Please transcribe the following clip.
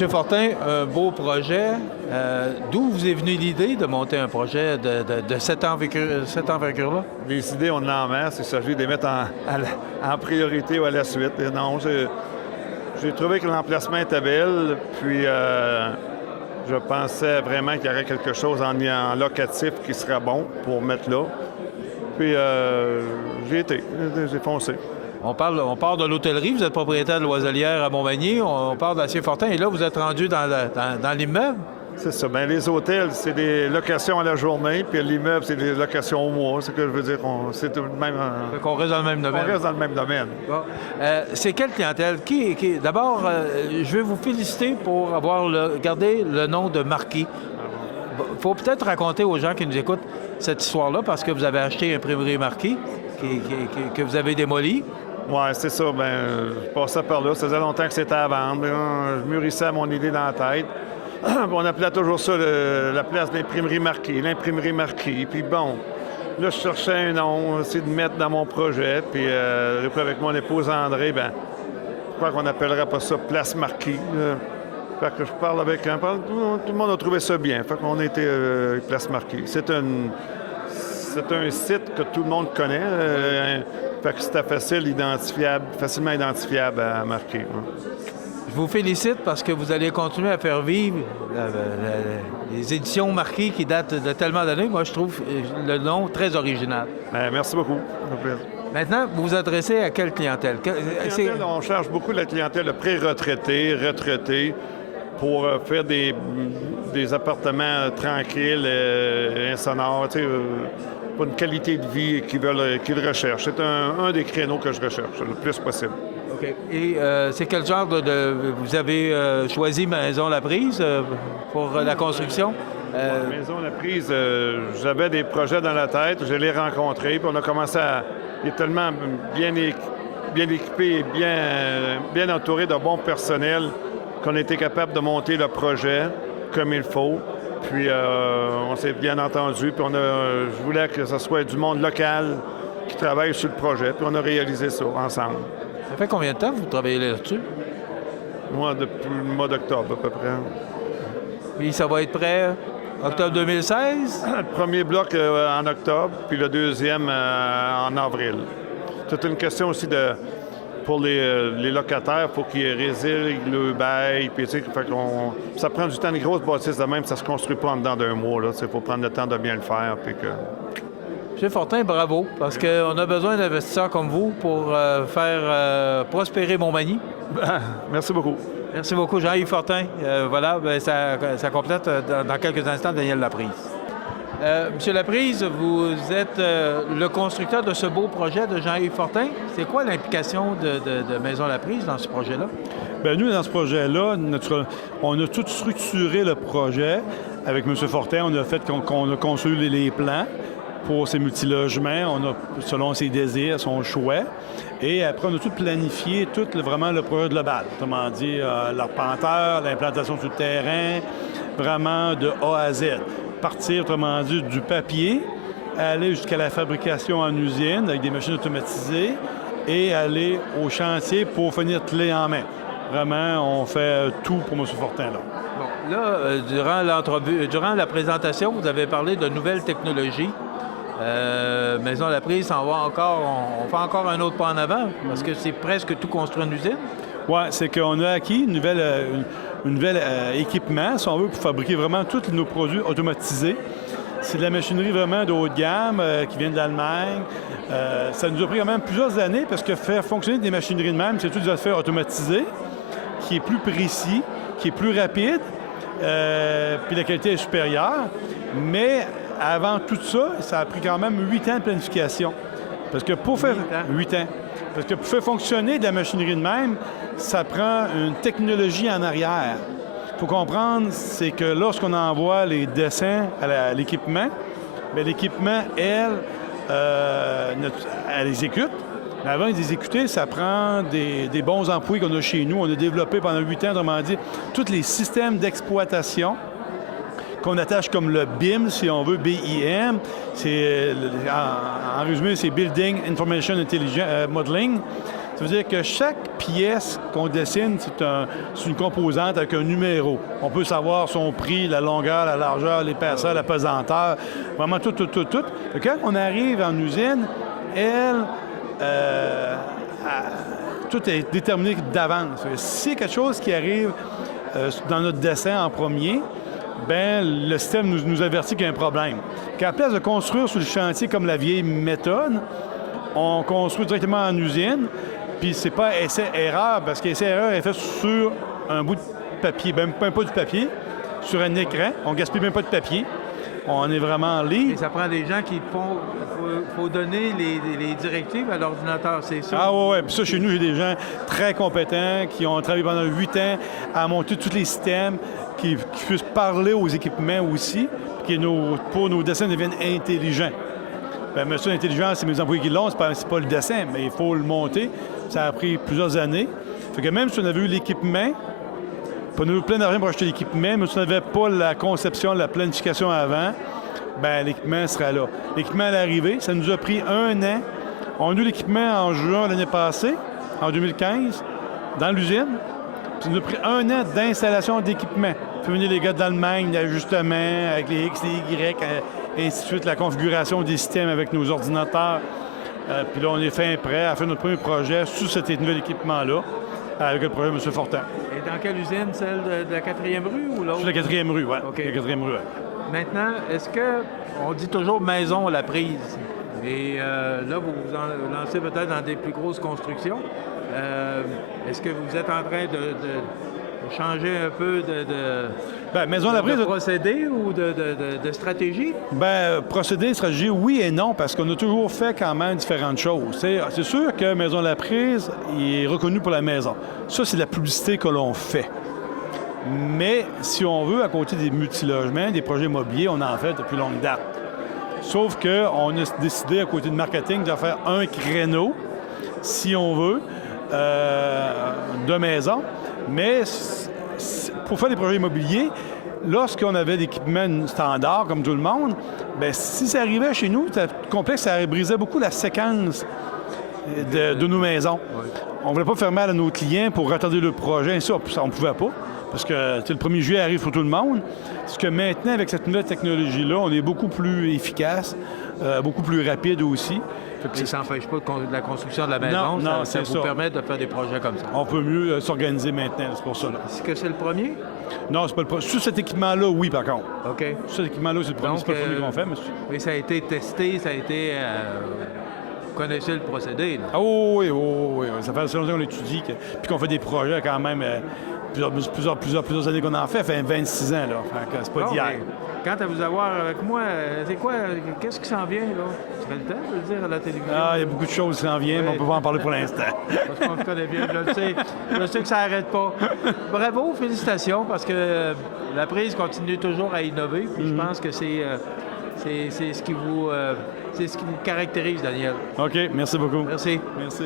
M. Fortin, un beau projet. D'où vous est venue l'idée de monter un projet de cette envergure-là? Les idées, on en a en masse. Il s'agit de les mettre en priorité ou à la suite. Et non, j'ai trouvé que l'emplacement était belle, puis je pensais vraiment qu'il y aurait quelque chose en locatif qui serait bon pour mettre là. Puis j'ai foncé. On part de l'hôtellerie, vous êtes propriétaire de l'Oiselière à Montmagny, on part d'Acier Fortin, et là, vous êtes rendu dans l'immeuble? C'est ça. Bien, les hôtels, c'est des locations à la journée, puis l'immeuble, c'est des locations au mois. C'est ce que je veux dire. C'est tout le même. Qu'on reste dans le même domaine. On reste dans le même domaine. Bon. C'est quelle clientèle? D'abord, je veux vous féliciter pour avoir gardé le nom de Marquis. Il faut peut-être raconter aux gens qui nous écoutent cette histoire-là, parce que vous avez acheté Imprimerie Marquis, que vous avez démoli. Oui, c'est ça. Bien, je passais par là. Ça faisait longtemps que c'était à vendre. Je mûrissais mon idée dans la tête. On appelait toujours ça la place d'Imprimerie Marquis, l'Imprimerie Marquis. Puis bon, là, je cherchais un nom, essayer de mettre dans mon projet. Puis avec mon épouse André, bien, je crois qu'on n'appellerait pas ça Place Marquis. Fait que je parle avec un... Tout le monde a trouvé ça bien. Fait qu'on a été Place Marquis. C'est un site que tout le monde connaît. Fait que c'était facilement identifiable à Marquis. Je vous félicite parce que vous allez continuer à faire vivre les éditions Marquis qui datent de tellement d'années. Moi, je trouve le nom très original. Bien, merci beaucoup. Maintenant, vous vous adressez à quelle clientèle? On cherche beaucoup la clientèle pré-retraitée, retraitée, pour faire des appartements tranquilles, insonores, pour une qualité de vie qu'ils recherchent. C'est un des créneaux que je recherche, le plus possible. OK. Et c'est quel genre vous avez choisi Maison La Prise pour la construction? Maison La Prise, j'avais des projets dans la tête, je l'ai rencontré, puis on a commencé à... Il est tellement bien équipé et bien entouré de bons personnels qu'on a été capable de monter le projet comme il faut. Puis on s'est bien entendu, puis je voulais que ce soit du monde local qui travaille sur le projet, puis on a réalisé ça ensemble. Ça fait combien de temps que vous travaillez là-dessus? Moi, depuis le mois d'octobre, à peu près. Puis ça va être prêt octobre 2016? Le premier bloc en octobre, puis le deuxième en avril. C'est une question aussi pour les locataires, il faut qu'ils résilient le bail, puis ça prend du temps. Les grosses bâtisses de même, ça se construit pas en dedans d'un mois. Il faut prendre le temps de bien le faire, puis que... M. Fortin, bravo, parce qu'on a besoin d'investisseurs comme vous pour faire prospérer Montmagny. Merci beaucoup. Merci beaucoup, Jean-Yves Fortin. Voilà, ça complète dans quelques instants Daniel Laprise. Monsieur Laprise, vous êtes le constructeur de ce beau projet de Jean-Yves Fortin. C'est quoi l'implication de Maison Laprise dans ce projet-là? Bien, nous, dans ce projet-là, on a tout structuré le projet avec M. Fortin. On a fait qu'on a conçu les plans pour ces multilogements, selon ses désirs, son choix. Et après, on a tout planifié, vraiment le projet global. Autrement dit, l'arpenteur, l'implantation sur le terrain, vraiment de A à Z. Partir, autrement dit, du papier, aller jusqu'à la fabrication en usine avec des machines automatisées et aller au chantier pour finir clé en main. Vraiment, on fait tout pour M. Fortin, là. Bon, là, durant la présentation, vous avez parlé de nouvelles technologies. Maison Laprise, on fait encore un autre pas en avant, parce que c'est presque tout construit en usine. Oui, c'est qu'on a acquis un nouvel équipement, si on veut, pour fabriquer vraiment tous nos produits automatisés. C'est de la machinerie vraiment de haut de gamme qui vient de l'Allemagne. Ça nous a pris quand même plusieurs années, parce que faire fonctionner des machineries de même, c'est tout des affaires automatisées, qui est plus précis, qui est plus rapide, puis la qualité est supérieure. Mais avant tout ça, ça a pris quand même 8 ans de planification. Parce que pour faire... 8 ans. Parce que pour faire fonctionner de la machinerie de même, ça prend une technologie en arrière. Il faut comprendre, c'est que lorsqu'on envoie les dessins à l'équipement, bien, l'équipement, elle exécute. Mais avant d'exécuter, ça prend des bons employés qu'on a chez nous. On a développé pendant 8 ans, autrement dit, tous les systèmes d'exploitation qu'on attache comme le BIM, si on veut, BIM. En résumé, c'est Building Information Modeling. Ça veut dire que chaque pièce qu'on dessine, c'est une composante avec un numéro. On peut savoir son prix, la longueur, la largeur, l'épaisseur, la pesanteur, vraiment tout. Et quand on arrive en usine, tout est déterminé d'avance. Si quelque chose qui arrive dans notre dessin en premier, ben le système nous avertit qu'il y a un problème. Qu'à la place de construire sur le chantier comme la vieille méthode, on construit directement en usine, puis c'est pas essai-erreur, parce qu'essai-erreur est fait sur un bout de papier, même pas du papier, sur un écran. On gaspille même pas de papier. On est vraiment libre. Et ça prend des gens qui font... faut donner les directives à l'ordinateur, c'est ça? Ah ouais. Puis ça, chez nous, j'ai des gens très compétents qui ont travaillé pendant 8 ans à monter tous les systèmes, qui puissent parler aux équipements aussi, puis pour nos dessins deviennent intelligents. Bien, mais ça, l'intelligence, c'est mes employés qui l'ont, c'est pas le dessin, mais il faut le monter. Ça a pris plusieurs années. Fait que même si on avait eu l'équipement, on a eu plein d'argent pour acheter l'équipement, mais si on n'avait pas la conception, la planification avant, bien, l'équipement sera là. L'équipement est arrivé, ça nous a pris 1 an. On a eu l'équipement en juin l'année passée, en 2015, dans l'usine. Ça nous a pris 1 an d'installation d'équipement. Fait venir les gars d'Allemagne, d'ajustement, avec les X, les Y, et ainsi de suite, la configuration des systèmes avec nos ordinateurs. Puis là, on est fin prêt à faire notre premier projet sous cet nouvel équipement-là, avec le projet M. Fortin. Et dans quelle usine? Celle de la 4e rue ou l'autre? Sur la 4e rue, oui. OK. La 4e rue, ouais. Maintenant, est-ce que... On dit toujours maison la prise. Et là, vous vous lancez peut-être dans des plus grosses constructions. Est-ce que vous êtes en train de changer un peu maison la prise, de procédé ou de stratégie? Procédé, stratégie, oui et non, parce qu'on a toujours fait quand même différentes choses. C'est sûr que Maison la prise est reconnue pour la maison. Ça, c'est la publicité que l'on fait. Mais si on veut, à côté des multilogements, des projets immobiliers, on en fait depuis longue date. Sauf qu'on a décidé, à côté de marketing, de faire un créneau, si on veut, de maison. Mais pour faire des projets immobiliers, lorsqu'on avait d'équipements standards, comme tout le monde, bien, si ça arrivait chez nous, c'était complexe, ça brisait beaucoup la séquence de nos maisons. Oui. On ne voulait pas faire mal à nos clients pour retarder le projet. Et ça, on ne pouvait pas. Parce que le 1er juillet arrive pour tout le monde. Parce que maintenant, avec cette nouvelle technologie-là, on est beaucoup plus efficace, beaucoup plus rapide aussi. Et ça n'empêche pas de la construction de la maison. Non, ça vous permet de faire des projets comme ça. On peut mieux s'organiser maintenant, c'est pour ça. Est-ce que c'est le premier? Non, c'est pas le premier. Sur cet équipement-là, oui, par contre. OK. Sur cet équipement-là, c'est le premier. Donc, C'est pas le premier qu'on fait, monsieur. Mais ça a été testé, ça a été... vous connaissez le procédé, là? Ah oui. Ça fait assez longtemps qu'on l'étudie, puis qu'on fait des projets quand même... plusieurs années qu'on en fait 26 ans, là. C'est pas d'hier. Quant à vous avoir avec moi, c'est quoi? Qu'est-ce qui s'en vient, là? Tu fais le temps de le dire à la télévision? Ah, il y a beaucoup de choses qui s'en viennent, mais on ne peut pas en parler pour l'instant. Parce qu'on le connaît bien, je le sais. Je sais que ça n'arrête pas. Bravo, félicitations, parce que la prise continue toujours à innover. Puis je pense que c'est ce qui vous caractérise, Daniel. OK, merci beaucoup. Merci. Merci.